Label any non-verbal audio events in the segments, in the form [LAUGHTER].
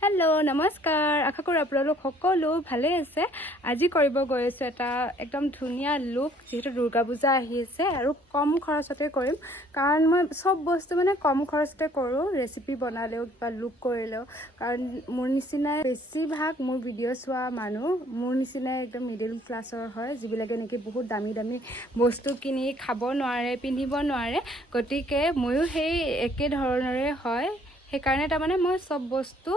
Hello নমস্কাৰ। আশা কৰোঁ আপোনালোক সকলো ভালেই আছে। আজি কৰিব গৈ আছোঁ এটা একদম ধুনীয়া লুক যিহেতু দুৰ্গা পূজা আহি আছে আৰু কম খৰচতে কৰিম। কাৰণ মই চব বস্তু মানে কম খৰচতে কৰোঁ ৰেচিপি বনালেও কিবা লুক কৰিলেও। কাৰণ মোৰ নিচিনাই বেছিভাগ মোৰ ভিডিঅ' চোৱা মানুহ মোৰ নিচিনাই একদম মিডিল ক্লাছৰ হয় যিবিলাকে নেকি বহুত দামী দামী বস্তু কিনি খাব নোৱাৰে পিন্ধিব নোৱাৰে। গতিকে ময়ো সেই একে ধৰণৰে হয়। সেইকাৰণে তাৰমানে মই চব বস্তু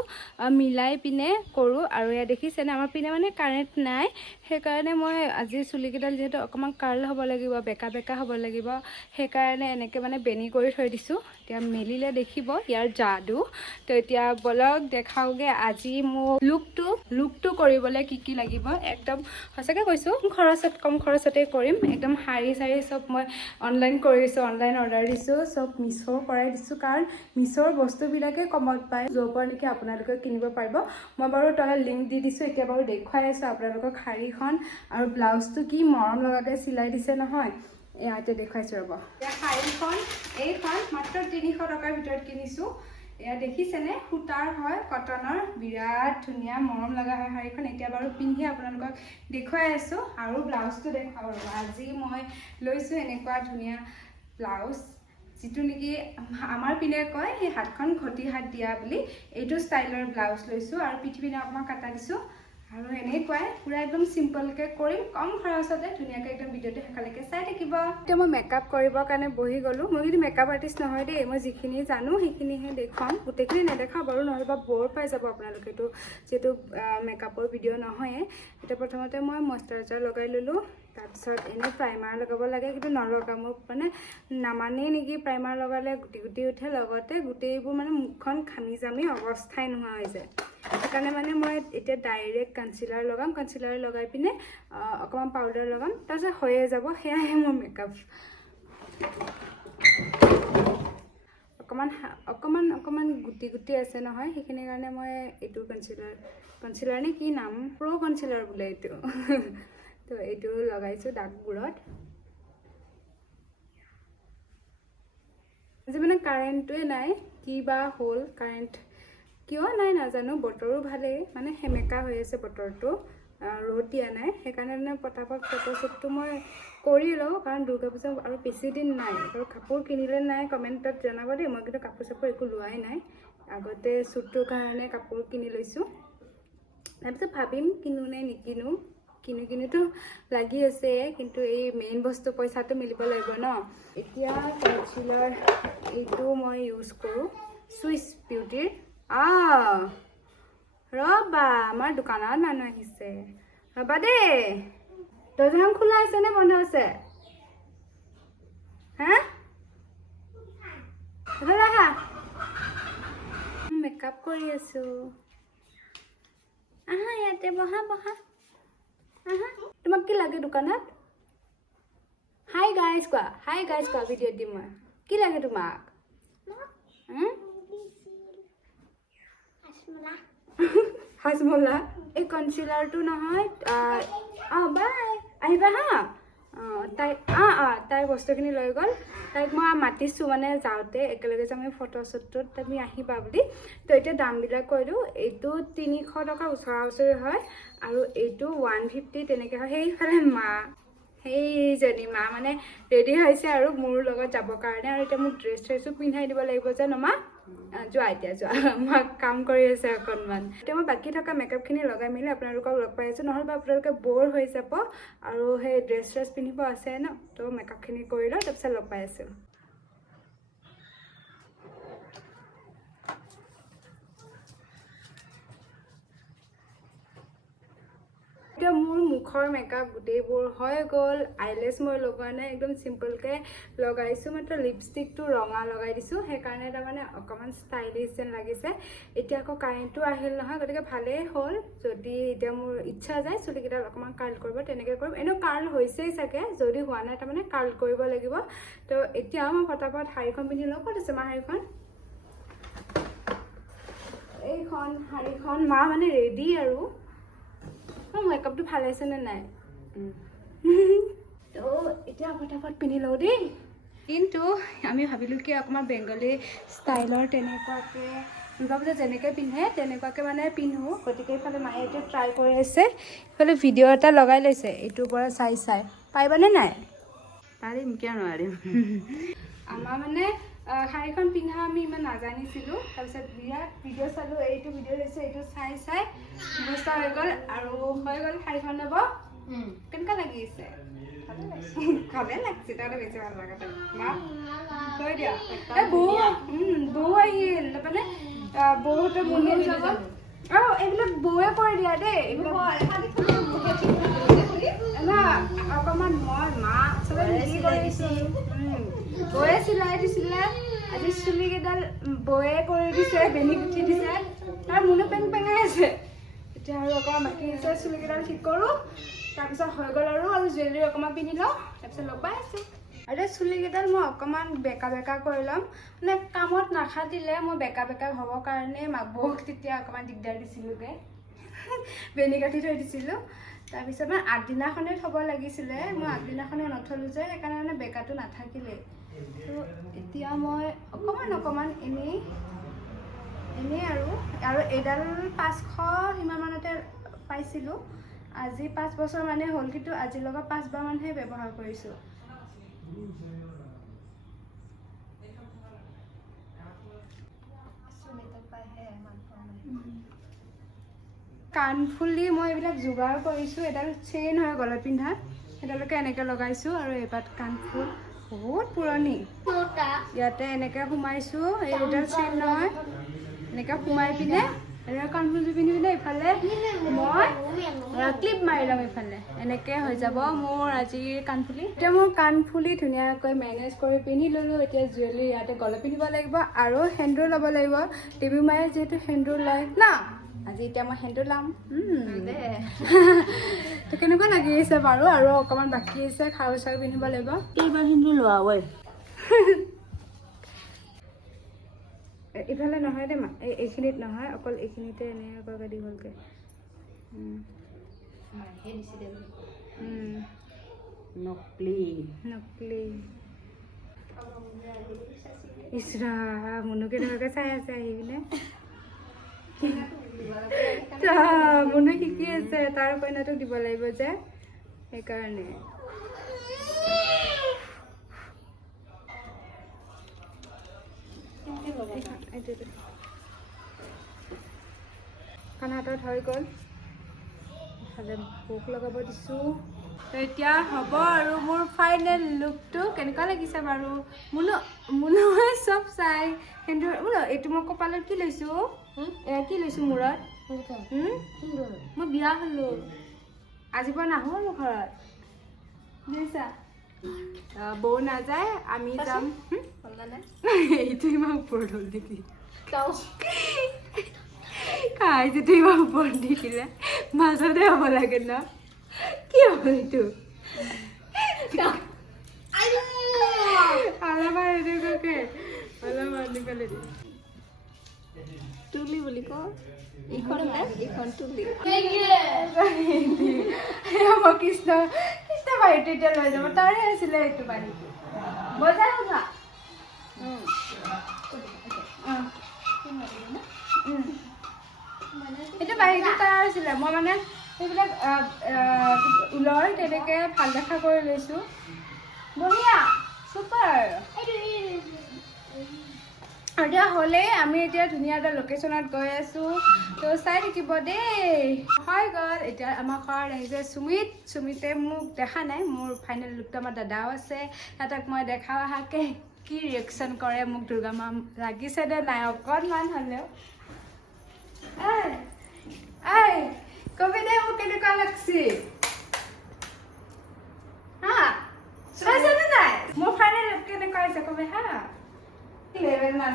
মিলাই পিনে কৰোঁ। আৰু ইয়াত দেখিছেনে আমাৰ পিনে মানে কাৰেণ্ট নাই। সেইকাৰণে মই আজি চুলিকেইডাল যিহেতু অকণমান কাৰ্ল হ'ব লাগিব বেকা বেকা হ'ব লাগিব। সেইকাৰণে এনেকৈ মানে বেনি কৰি থৈ দিছোঁ। এতিয়া মেলিলে দেখিব ইয়াৰ যাদু। তো এতিয়া বলক দেখাওগৈ আজি মোৰ লুকটো লুকটো কৰিবলৈ কি কি লাগিব? একদম সঁচাকৈ কৈছোঁ খৰচত কম খৰচতে কৰিম। একদম শাৰী চাৰী চব মই অনলাইন কৰিছোঁ অনলাইন অৰ্ডাৰ দিছোঁ চব মিছ'ৰ পৰাই দিছোঁ। কাৰণ মিছ'ৰ বস্তুবিলাকে কমত পায় য'ৰ পৰা নেকি আপোনালোকে কিনিব পাৰিব। মই বাৰু তই লিংক দি দিছোঁ এতিয়া বাৰু দেখুৱাই আছোঁ আপোনালোকক শাৰীখন আৰু ব্লাউজটো কি মৰম লগাকৈ চিলাই দিছে নহয় এতিয়া দেখুৱাইছোঁ ৰ'ব। এতিয়া শাৰীখন এইখন মাত্ৰ তিনিশ টকাৰ ভিতৰত কিনিছোঁ। এয়া দেখিছেনে? সূতাৰ হয় কটনৰ। বিৰাট ধুনীয়া মৰম লগা হয় শাৰীখন এতিয়া বাৰু পিন্ধি আপোনালোকক দেখুৱাই আছোঁ। আৰু ব্লাউজটো দেখুৱাওঁ ৰ'ব। আজি মই লৈছোঁ এনেকুৱা ধুনীয়া ব্লাউজ যিটো নেকি আমাৰ পিনে কয় সেই হাতখন ঘটি হাত দিয়া বুলি। এইটো ষ্টাইলৰ ব্লাউজ লৈছোঁ আৰু পিঠি পিনে অকণমান কাটা দিছোঁ। আৰু এনেকুৱাই পূৰা একদম চিম্পলকৈ কৰিম। কম খৰচতে ধুনীয়াকৈ একদম ভিডিঅ'টো শেষলৈকে চাই থাকিব। এতিয়া মই মেকআপ কৰিবৰ কাৰণে বহি গ'লোঁ। মই কিন্তু মেকআপ আৰ্টিষ্ট নহয় দেই, মই যিখিনি জানো সেইখিনিহে দেখুৱাম। গোটেইখিনি নেদেখাওঁ বাৰু, নহ'লে বৰ পাই যাব আপোনালোকেতো যিহেতু মেকআপৰ ভিডিঅ' নহয়ে। এতিয়া প্ৰথমতে মই মইশ্চাৰাইজাৰ লগাই ল'লোঁ। তাৰপিছত এনেই প্ৰাইমাৰ লগাব লাগে, কিন্তু নলগাওঁ। মোক মানে নামানেই নেকি প্ৰাইমাৰ লগালে গুটি গুটি উঠে। লগতে গোটেইবোৰ মানে মুখখন ঘামি জামি অৱস্থাই নোহোৱা হৈ যায়। সেইকাৰণে মানে মই এতিয়া ডাইৰেক্ট কনচিলাৰ লগাম কনচিলাৰ লগাই পিনে অকণমান পাউডাৰ লগাম তাৰপিছত হৈয়ে যাব সেয়াহে মোৰ মেকআপ অকণমান অকণমান অকণমান গুটি গুটি আছে নহয় সেইখিনিৰ কাৰণে মই এইটো কনচিলাৰ কনচিলাৰ নে কি নাম? প্ৰ' কনচিলাৰ বোলে এইটো। [LAUGHS] তো এইটো লগাইছোঁ দাগবোৰত। আজি মানে কাৰেণ্টটোৱে নাই কি বা হ'ল কাৰেণ্ট কিয় নাই নাজানো বতৰো ভালেই মানে সেমেকা হৈ আছে বতৰটো ৰ'দ দিয়া নাই সেইকাৰণে মানে পটাপট ফটোশ্বুটটো মই কৰি লওঁ কাৰণ দুৰ্গা পূজা আৰু বেছি দিন নাই আৰু কাপোৰ কিনিলে নাই কমেণ্টত জনাব দেই মই কিন্তু কাপোৰ চাপোৰ একো লোৱাই নাই আগতে শ্বুটটোৰ কাৰণে কাপোৰ কিনি লৈছোঁ তাৰপিছত ভাবিম কিনো নে নিকিনো কিনো কিনোতো লাগি আছে কিন্তু এই মেইন বস্তু পইচাটো মিলিব লাগিব ন এতিয়া কনচিলাৰ এইটো মই ইউজ কৰোঁ চুইচ বিউটিৰ ৰ'বা আমাৰ দোকানত মানুহ আহিছে। ৰ'বা দেই দৰ্জাখন খোলা আছে নে বন্ধ আছে? হা? এইফালে আহা মেকআপ কৰি আছোঁ। আহা ইয়াতে বহা বহা। আহা তোমাক কি লাগে দোকানত? হাই গাইজ কোৱা। হাই গাইজ কোৱা ভিডিঅ'ত দিম মই। কি লাগে তোমাক? হাজমলা এই কনচিলাৰটো নহয় অঁ বাই আহিবা হা। অঁ তাই অঁ অঁ তাই বস্তুখিনি লৈ গ'ল। তাইক মই মাতিছোঁ মানে যাওঁতে একেলগে যাম এই ফটোশ্বুটটোত তুমি আহিবা বুলি। তো এতিয়া দামবিলাক কৈ দিওঁ এইটো তিনিশ টকা ওচৰা ওচৰি হয় আৰু এইটো ওৱান ফিফটি তেনেকৈ হয়। সেইফালে মা সেইজনী মা মানে ৰেডি হৈছে আৰু মোৰ লগত যাবৰ কাৰণে। আৰু এতিয়া মোক ড্ৰেছ চ্ৰেছো পিন্ধাই দিব লাগিব যে নমা যোৱা এতিয়া যোৱা। [LAUGHS] মাক কাম কৰি আছে অকণমান। এতিয়া মই বাকী থকা মেকআপখিনি লগাই মেলি আপোনালোকক লগ পাই আছোঁ। নহ'লে আপোনালোকে ব'ৰ হৈ যাব আৰু সেই ড্ৰেছ চ্ৰেছ পিন্ধিব আছে ন? তো মেকআপখিনি কৰি লওঁ তাৰপিছত লগ পাই আছোঁ। এতিয়া মোৰ মুখৰ মেকআপ গোটেইবোৰ হৈ গ'ল। আইলেছ মই লগোৱা নাই একদম চিম্পলকৈ লগাইছোঁ। মাত্ৰ লিপষ্টিকটো ৰঙা লগাই দিছোঁ সেইকাৰণে তাৰমানে অকণমান ষ্টাইলিছ যেন লাগিছে। এতিয়া আকৌ কাৰেণ্টটো আহিল নহয় গতিকে ভালেই হ'ল। যদি এতিয়া মোৰ ইচ্ছা যায় চুলিকেইডাল অকণমান কাৰ্ল কৰিব তেনেকৈ কৰিম। এনেও কাৰ্ল হৈছেই চাগে যদি হোৱা নাই তাৰমানে কাৰ্ল কৰিব লাগিব। তো এতিয়া মই ফটাফট শাড়ীখন পিন্ধি লওঁ। ক'ত আছে মা শাড়ীখন? এইখন শাড়ীখন মা মানে ৰেডি আৰু। মোৰ মেকআপটো ভাল হৈছে নে নাই? তো এতিয়া ফটাফট পিন্ধি লওঁ দেই। কিন্তু আমি ভাবিলোঁ কি অকণমান বেংগলী ষ্টাইলৰ তেনেকুৱাকৈ দুৰ্গা পূজা যেনেকৈ পিন্ধে তেনেকুৱাকৈ মানে পিন্ধো। গতিকে এইফালে মায়ে এতিয়া ট্ৰাই কৰি আছে। এইফালে ভিডিঅ' এটা লগাই লৈছে এইটোৰ পৰা চাই চাই। পাৰিবানে নাই? পাৰিম কিয় নোৱাৰিম? [LAUGHS] আমাৰ মানে আহ, শাড়ীখন পিন্ধা আমি ইমান নাজানিছিলোঁ। তাৰপিছত বিৰাট ভিডিঅ' চালোঁ এইটো ভিডিঅ' লৈছে এইটো চাই চাই মুখস্থ হৈ গ'ল আৰু হৈ গ'ল শাড়ীখন ল'ব কেনেকুৱা লাগিছে। [LAUGHS] ভালে লাগছে তাতে বেছি ভালো লগা মা থৈ দিয়া। বৌ বৌ আহিল। মানে আহ, বৌহঁতে বনোৱা যাব। আৰু এইবিলাক বৌৱে কৰি দিয়া দেই। এইবিলাক অকণমান মই মা। [LAUGHS] মিলি বৌয়ে চিলাই দিছিলে আজি চুলিকেইডাল বৌয়ে কৰি দিছে বেনি গুঠি দিছে তাৰ মোনো পেং পেঙাই আছে এতিয়া আৰু অকণমান বাকী আছে চুলিকেইডাল ঠিক কৰোঁ তাৰপিছত হৈ গ'ল আৰু আৰু জুৱেলাৰী অকণমান পিন্ধি লওঁ তাৰপিছত লগাই আছোঁ আৰু চুলিকেইডাল মই অকণমান বেকা বেকা কৰি ল'ম মানে কামত নাখাটিলে মই বেকা বেকা হ'বৰ কাৰণে মা বৌক তেতিয়া অকণমান দিগদাৰ দিছিলোঁগৈ বেনি কাটি থৈ দিছিলোঁ। তাৰপিছত মানে আগদিনাখনে থ'ব লাগিছিলে মই আগদিনাখনে নথলোঁ যে সেইকাৰণে মানে বেকাটো নাথাকিলে তো এতিয়া মই অকণমান অকণমান এনেই এনেই আৰু আৰু এইডাল পাঁচশ সিমানমানতে পাইছিলোঁ। আজি পাঁচ বছৰ মানে হ'ল কিন্তু আজিৰ লগত পাঁচবাৰ মানহে ব্যৱহাৰ কৰিছোঁ। কাণফুলি মই এইবিলাক যোগাৰ কৰিছোঁ এডাল চেইন হয় গলত পিন্ধা সেইডালকে এনেকৈ লগাইছোঁ আৰু এইপাত কাণফুল বহুত পুৰণি। ইয়াতে এনেকৈ সোমাইছোঁ এই দুডাল চেইন নহয় এনেকৈ সোমাই পিনে এনেকৈ কাণফুলযোৰ পিন্ধি পিনে ইফালে মই ক্লিপ মাৰি ল'ম ইফালে এনেকৈ হৈ যাব মোৰ আজিৰ কাণফুলি এতিয়া মোৰ কাণফুলি ধুনীয়াকৈ মেনেজ কৰি পিন্ধি ল'লোঁ এতিয়া জুৱেলাৰী ইয়াতে গলত পিন্ধিব লাগিব আৰু সেন্দুৰ ল'ব লাগিব। টিভি মায়ে যিহেতু সেন্দুৰ লয় না? আজি এতিয়া মই সেন্দুৰ ল'ম। [LAUGHS] তো কেনেকুৱা লাগি আছে বাৰু? আৰু অকণমান বাকী আছে খাৰু চাৰু পিন্ধিব লাগিব। কেইবাৰ হিন্দু লোৱা ঐ। এ- ইফালে নহয় দে মা। এই এইখিনিত নহয় অকল এইখিনিতে দীঘলকৈ উম, নকলি। নকলি। ইচৰা মুনুকে ধৰকে চাই আছে আহি পিনে। মুনু শিকি আছে? তাৰ কইনাটোক দিব লাগিব যে। সেইকাৰণে। এইখন- এইটো- এইটো। কাৰণ হাতত হৈ গ'ল। ইফালে ভোক লগাব দিছোঁ। এতিয়া হ'ব আৰু মোৰ ফাইনেল লুকটো কেনেকুৱা লাগিছে বাৰু? মুনু মুনুৱে চব চাই। কিন্তু মুনু এইটো মই কপালত কি লৈছোঁ? এয়া কি লৈছোঁ মূৰত? মই বিয়া হ'লোঁ। আজিৰ পৰা নাহোঁ আৰু ঘৰত। বুজিছা? বৌ নাযায় আমি যাম? এইটো ইমান ওপৰত হ'ল নেকি খাই যদি ইমান ওপৰত দেখিলে মাজতে হ'ব লাগে ন? কি হ'ব এইটো? অলপমান এনেকুৱাকে অলপমান ইখন নে ইখন তুলি মই কৃষ্ণ কৃষ্ণ বাৰীটো এতিয়া লৈ যাব তাৰে আছিলে এইটো বাৰীটো বজাৰ শুনা এইটো বাৰীটো তাৰ আছিলে মই মানে সেইবিলাক ঊলৰ তেনেকে ভালো দেখা কৰি লৈছোঁ বঢ়িয়া চুপাৰ এতিয়া হ'লেই আমি এতিয়া ধুনীয়া এটা লোকেশ্যনত গৈ আছোঁ। তো চাই থাকিব দেই। হৈ গ'ল, এতিয়া আমাৰ ঘৰত আহিছে সুমিত, সুমিতে মোক দেখা নাই। মোৰ ফাইনেল লুকটো আমাৰ দাদাও আছে। সিহঁতক মই দেখাও আহাকে কি ৰিয়েকশ্যন কৰে, মোক দুৰ্গা মা লাগিছে নে নাই, অকণমান হ'লেও। এই এই, কবি দে মোক কেনেকুৱা লাগছি?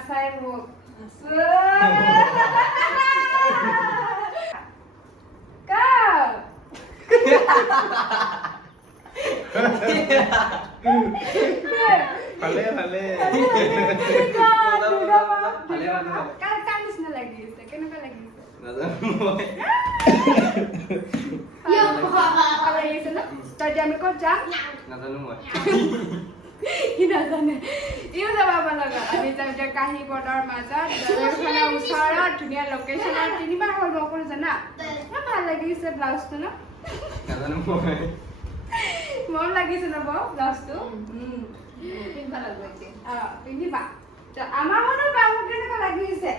ಸಾಹೇಬ್ರು Hale, hale. Kan kamis na lagi. Kano ka lagi? Ya, kok apa lagi sana? Tadi ambil kocak. Nggak tahu [LAUGHS] [LAUGHS] নাজানে ইও যাব লগা। আমি তাৰপিছত কাঁহী বৰ্ডৰ মাজত দলংখনৰ ওচৰত ধুনীয়া লোকেশ্যনত তিনিবাৰ হ'ল মই কৰোঁ জানা ভালো লাগিছে ব্লাউজটো ন? মন লাগিছে ন বাৰু ব্লাউজটো? পিন্ধিবা আমাৰ মনৰ কামত কেনেকুৱা লাগিছে?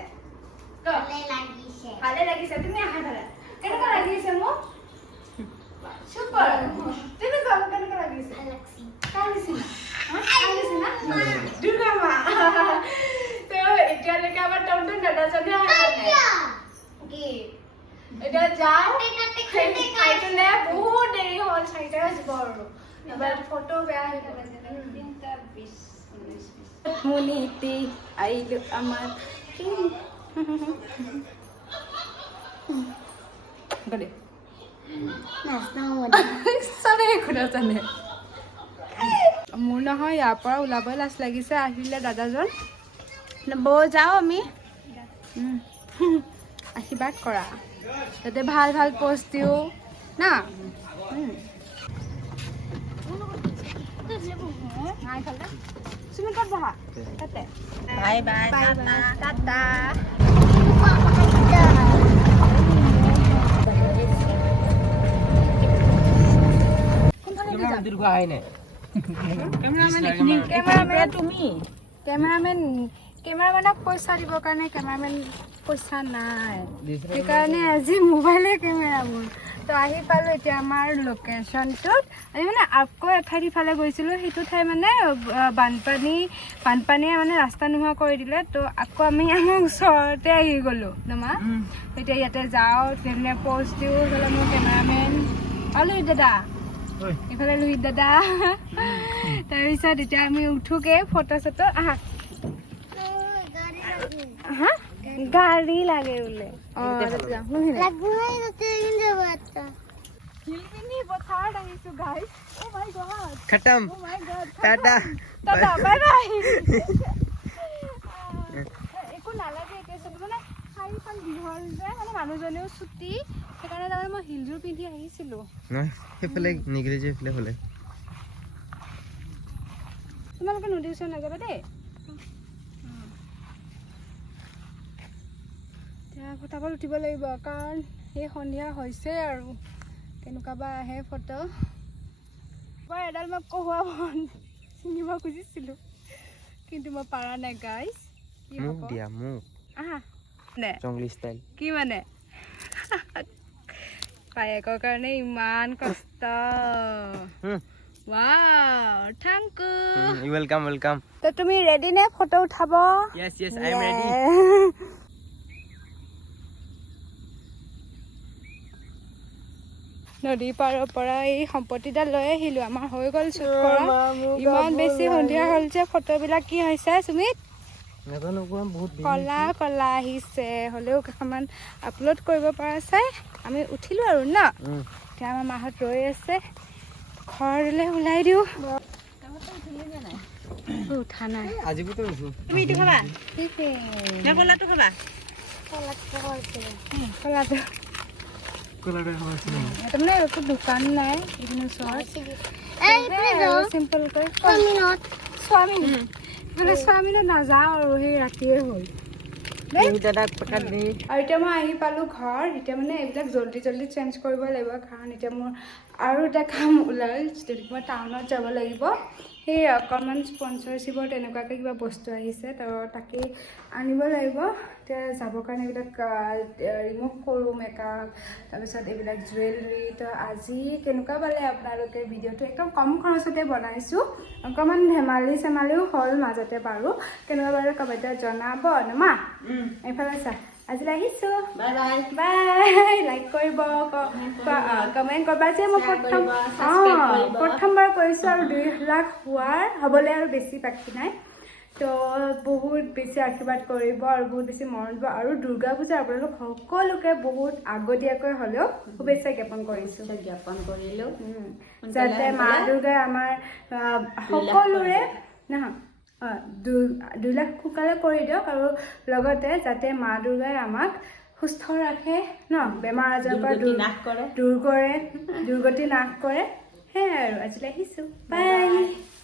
ভালে লাগিছে। তুমি আহা দাদা কেনেকুৱা লাগিছে মোক চুপাৰ। ডুনামা তো এটা লেগে আবার টমটম ডাটা চলে কি? এটা যাও। খাইতে লে বহুত দেরি হল চাইটা বড় এবার ফটো বেয়া হয়ে গেল তিনটা বিশ মুনিতে আইল আমার গড়ে নাস্তা হলো মোৰ নহয় ইয়াৰ পৰা ওলাবই লাজ লাগিছে আহিলে দাদাজন। বৌ যাওঁ আমি। আশীৰ্বাদ কৰা। যাতে ভাল ভাল পোষ্ট দিওঁ না? উম। নাই খালে তুমি ক'ত বহা? তাতে। Bye bye bye bye. Tata দীর্ঘ নাই? কেমেৰামেন তুমি? কেমেৰামেন কেমেৰামেনক পইচা দিবৰ কাৰণে কেমেৰামেন পইচা নাই। সেইকাৰণে আজি মোবাইলে কেমেৰা মোৰ। তো আহি পালোঁ এতিয়া আমাৰ লোকেশ্যনটোত আমি মানে আকৌ এঠাইত ইফালে গৈছিলোঁ সেইটো ঠাই মানে বানপানী বানপানীয়ে মানে ৰাস্তা নোহোৱা কৰি দিলে। তো আকৌ আমি আমাৰ ওচৰতে আহি গ'লোঁ। নমা এতিয়া ইয়াতে যাওঁ ধুনীয়া প'ষ্ট দিওঁ মোৰ কেমেৰামেন লোহিত দাদা। এইফালে লোহিত দাদা তাৰপিছত এতিয়া আমি উঠোগে ফটো চটো আহা হা গাড়ী লাগে বোলে অঁ তাতে যাওঁ শুন হিল পিন্ধি পথাৰত আহিছো গাইছ অ' মাই গড খতম oh' my god tata tata bye bye যে মানে মানুহজনেও ছুটি সেইকাৰণে তাৰমানে মই হিলযোৰ পিন্ধি আহিছিলোঁ। নহয় সেইফালে নিগিৰি যে সেইফালে হ'লে। তোমালোকে নদীৰ ওচৰত নাযাবা দেই? এতিয়া ফটাফট উঠিব লাগিব কাৰণ এই সন্ধিয়া হৈছে আৰু কেনেকুৱা বা আহে ফটো। মই এডাল মই কহুৱা বন ছিঙিব খুজিছিলোঁ কিন্তু মই পাৰা নাই গাইজ কি মোক হ'ব? দিয়া মোক। আহা। নে জংলী ষ্টাইল কি মানে? পায়েকৰ কাৰণে ইমান কষ্ট। Wow thank you welcome welcome তো তুমি ৰেডি নে ফটো উঠাব? Yes yes I am ready নদীৰ পাৰৰ পৰা এই সম্পত্তিডাল লৈ আহিলো। আমাৰ হৈ গ'ল শ্বুট কৰা। ইমান বেছি সন্ধিয়া হ'ল যে ফটোবিলাক কি হৈছে সুমিত? নাজানো বহুত কলা কলা আহিছে হ'লেও কেইখনমান আপলোড কৰিব পৰা চাই আমি উঠিলো আৰু ন? এতিয়া আমাৰ মাহঁত ৰৈ আছে। ঘৰলৈ ওলাই দিওঁ। উঠা নাই। আজি বোতো তুমি এইটো খাবা? নে কলাটো খাবা? তাৰমানে একো দোকান নাই এইখিনি ওচৰত। চিম্পলকৈ স্বামী মানে স্বামীনত নাযাওঁ আৰু সেই ৰাতিয়ে হ'ল। দাদাক দি। আৰু এতিয়া মই আহি পালোঁ ঘৰ এতিয়া মানে এইবিলাক জল্দি জল্দি চেঞ্জ কৰিব লাগিব কাৰণ এতিয়া মোৰ আৰু এটা কাম ওলাল যিটো মই টাউনত যাব লাগিব সেই অকণমান স্পনচৰশ্বিপৰ তেনেকুৱাকৈ কিবা বস্তু আহিছে তো তাকেই আনিব লাগিব। এতিয়া যাবৰ কাৰণে এইবিলাক ৰিমুভ কৰোঁ মেকআপ তাৰপিছত এইবিলাক জুৱেলাৰী তো আজি কেনেকুৱা পালে আপোনালোকে ভিডিঅ'টো? একদম কম খৰচতে বনাইছোঁ। অকণমান ধেমালি চেমালিও হ'ল মাজতে বাৰু। কেনেকুৱা বাৰু কমেণ্টত জনাব নমা এইফালে চা আজিলৈ আহিছোঁ। Bye bye. বাই লাইক কৰিব কমেণ্ট কৰিবা। যে মই প্ৰথম অঁ। প্ৰথমবাৰ কৰিছোঁ আৰু দুই লাখ হোৱাৰ হ'বলৈ আৰু বেছি বাকী নাই। তো বহুত বেছি আশীৰ্বাদ কৰিব আৰু বহুত বেছি মৰম দিব আৰু দুৰ্গা পূজা আপোনালোক সকলোকে বহুত আগতীয়াকৈ হ'লেও শুভেচ্ছা জ্ঞাপন কৰিছোঁ। জ্ঞাপন কৰিলোঁ। যাতে মা। দুৰ্গাই আমাৰ সকলোৰে নহয় দুই লাখ সোনকালে কৰি দিয়ক আৰু লগতে যাতে মা দুৰ্গাই আমাক সুস্থ ৰাখে ন বেমাৰ আজাৰৰ পৰা দূৰ নাশ কৰে। দূৰ কৰে দুৰ্গতি নাশ কৰে। সেয়াই আৰু আজিলৈ আহিছোঁ। বাই।